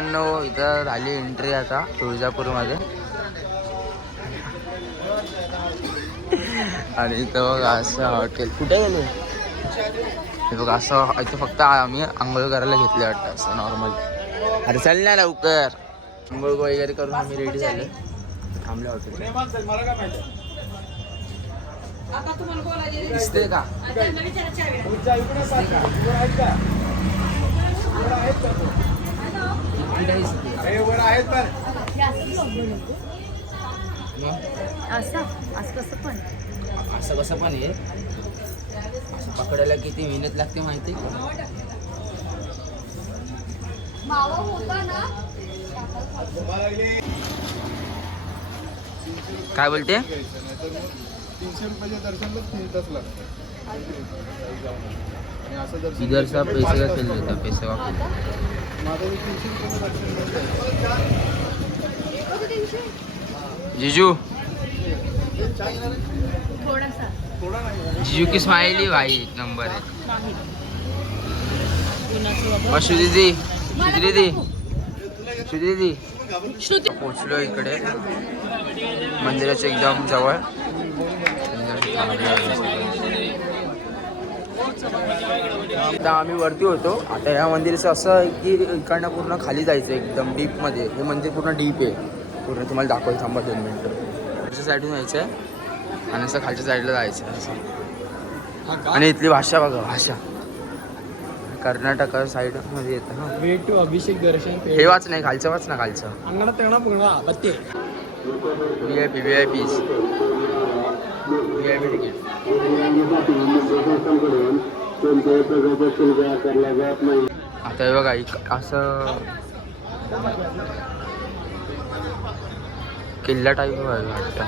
मित्रांनो इथं झाली एंट्री आता तुळजापूरमध्ये. आणि इथं बघा असं हॉटेल. कुठे गेले हे बघा असं. इथं फक्त आम्ही आंघोळ करायला घेतले वाटतं असं नॉर्मल. अरे चल ना लवकर. आंघोळ वगैरे करून आम्ही रेडी झालो. थांबले हॉटेल. दिसते का? असं कसं पण आहे. असं पकडायला किती मेहनत लागते माहिती. काय बोलते? 300 रुपयाच्या दर्शनला 3 तास लागतात. इधर सा पैसे का खेल देता पैसे का जीजू. जीजू की स्माइली भाई एक नंबर है. श्रुती पोचलो इकडे मंदिराच्या एकदम जवळ. आता आम्ही वरती होतो. आता ह्या मंदिराचं असं आहे की इकडनं पूर्ण खाली जायचं एकदम डीपमध्ये. हे मंदिर पूर्ण डीप आहे. पूर्ण तुम्हाला दाखवायचं. थांबा 2 मिनिटं. खालच्या साईडून यायचं आहे आणि असं खालच्या साईडला जायचं आहे असं. आणि इथली भाषा बघा. भाषा कर्नाटक साईडमध्ये येतं ना. वे टू अभिषेक दर्शन. हे वाच नाही खालचं वाच ना. खालचं VIP तिकीट. आता हे बघा असं किल्ला टाईप वाटतं.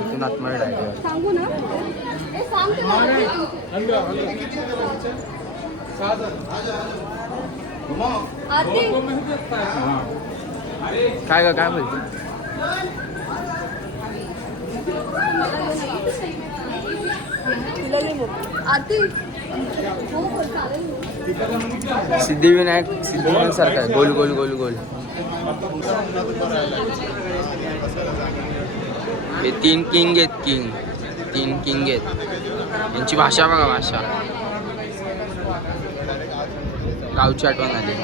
इथून आतमध्ये डायरेक्ट सांगू ना. काय का काय बोलते. सिद्धिविनायक सारखा आहे. गोल गोल गोल गोल. हे 3 किंग आहेत. 3 किंग आहेत. यांची भाषा बघा. भाषा गावची आठवण आली.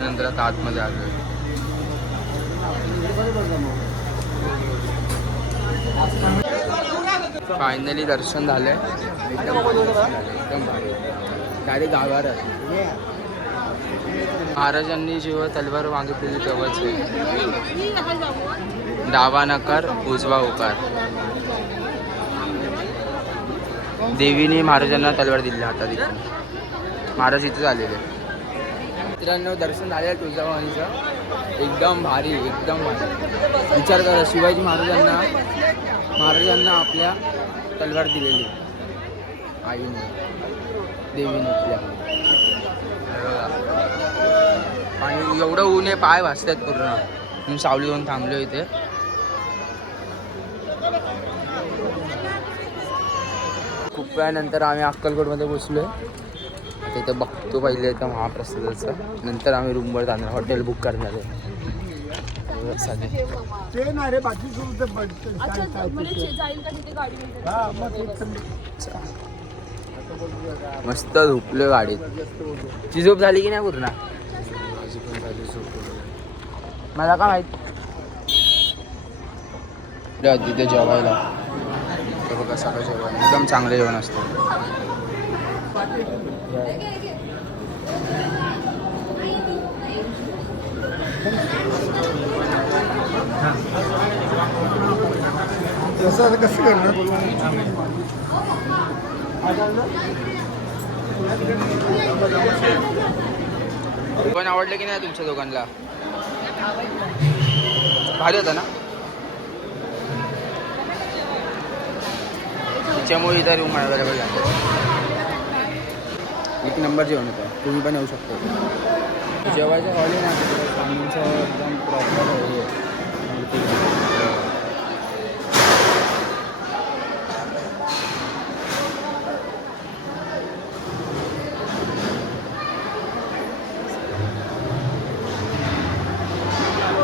नंतर आता आतमध्ये आलोय. फायनली दर्शन झालंय. एकदम भारी. डायरेक्ट गाभाऱ्यात. महाराजांनी जेव्हा तलवार मागितलेली तेव्हाच डावा नकार उजवा उकार. देवीने महाराजांना तलवार दिली हातात. इथून महाराज इथेच आलेले. मित्रांनो दर्शन झाले तुळजाभवानीचं. एकदम भारी. एकदम भारी. विचार करा शिवाजी महाराजांना आपल्या तलवार दिलेली आईने देवीने आपल्या. आणि एवढं ऊन आहे. पाय भासतात पूर्ण. मी सावली जाऊन थांबलो इथे. खूप वेळानंतर आम्ही अक्कलकोटमध्ये पोचलोय. तिथे बघतो पहिले तर महाप्रसादाचं. नंतर आम्ही रूमवर जाणार. हॉटेल बुक करणार आहे. मस्त झोपलो गाडीत. ती झोप झाली की नाही पूर्ण. मला काय माहित. तिथे जेवायला ते बघा सगळं जेवण एकदम चांगलं जेवण असतं. तसं आता कसं करणार? पण आवडलं की नाही तुमच्या दोघांना? भारी होता ना. त्याच्यामुळे इथं रूम अवेलेबल आहे. एक नंबर जेवण होतं, तुम्ही पण येऊ शकता. जेवायचं हॉल आहे ना स्वामींचं एकदम प्रॉपर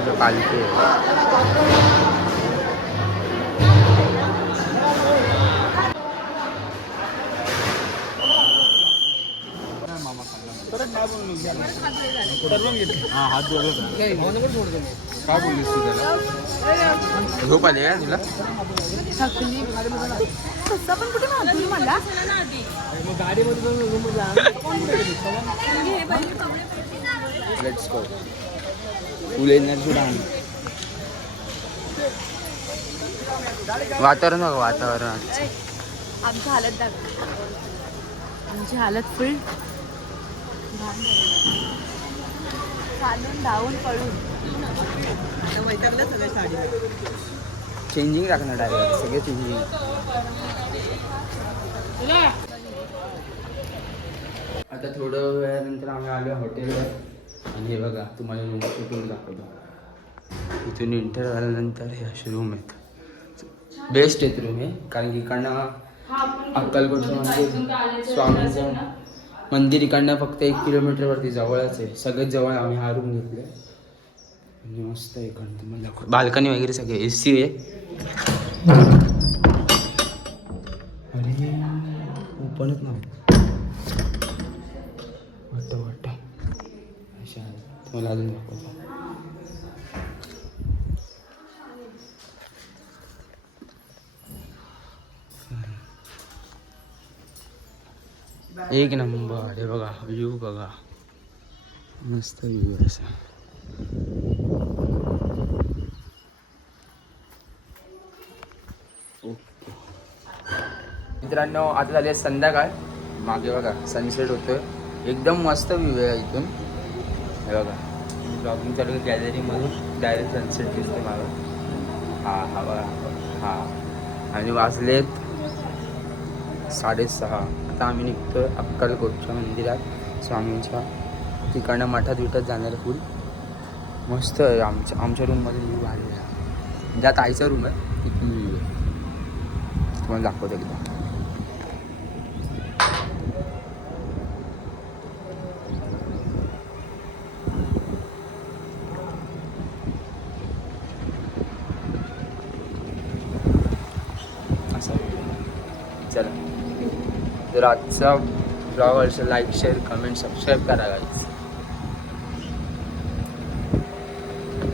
हे पालखी हात धुवायला काय बोललीस तू त्याला? झोप आली का तुला? पण कुठे मागवली मला let's go full energy down. वातावरण बघा वातावरण. आमची हालत दाखव. आमची हालत फुल चालून धावून पळून चेंजिंग टाकणार डायरेक्ट सगळे चेंजिंग. आता थोडं वेळानंतर आम्ही आलो हॉटेलवर आणि हे बघा तुम्हाला रूमची टूर दाखवतो. इथून एंटर झाल्यानंतर हे असे रूम आहेत. बेस्ट आहेत रूम हे कारण की इकडनं अक्कलकोटचं मंदिर स्वामींचं मंदिर इकडनं फक्त 1 किलोमीटरवरती जवळच आहे. सगळ्यात जवळ आम्ही हा रूम घेतला आणि मस्त आहे इकडनं तुम्हाला दाखवतो. बाल्कनी वगैरे सगळे AC आहे. अरे ओपनच नाही वाटतं अशा तुम्हाला अजून दाखवतो. एक नंबर. हे बघा व्ह्यू बघा मस्त व्ह्यू आहे असा. ओके मित्रांनो आता झाली संध्याकाळ. मागे बघा सनसेट होतोय एकदम मस्त व्ह्यू आहे इथून. हे बघा ब्लॉगिंग चालू गॅलरीमधून डायरेक्ट सनसेट दिसते मला. हा बघा आणि वाजलेत 6:30. आता आम्ही निघतो अक्कलकोटच्या मंदिरात स्वामींच्या. तिकडनं मठात विठत जाणार फुल मस्त आहे. आमच्या रूममध्ये व्ह्यू भारी आहे. ज्यात आईचा रूम आहे तिथून व्ह्यू आहे तुम्हाला दाखवतो एकदा. असा चला तर आजचा blog like share comment subscribe करा गाईज.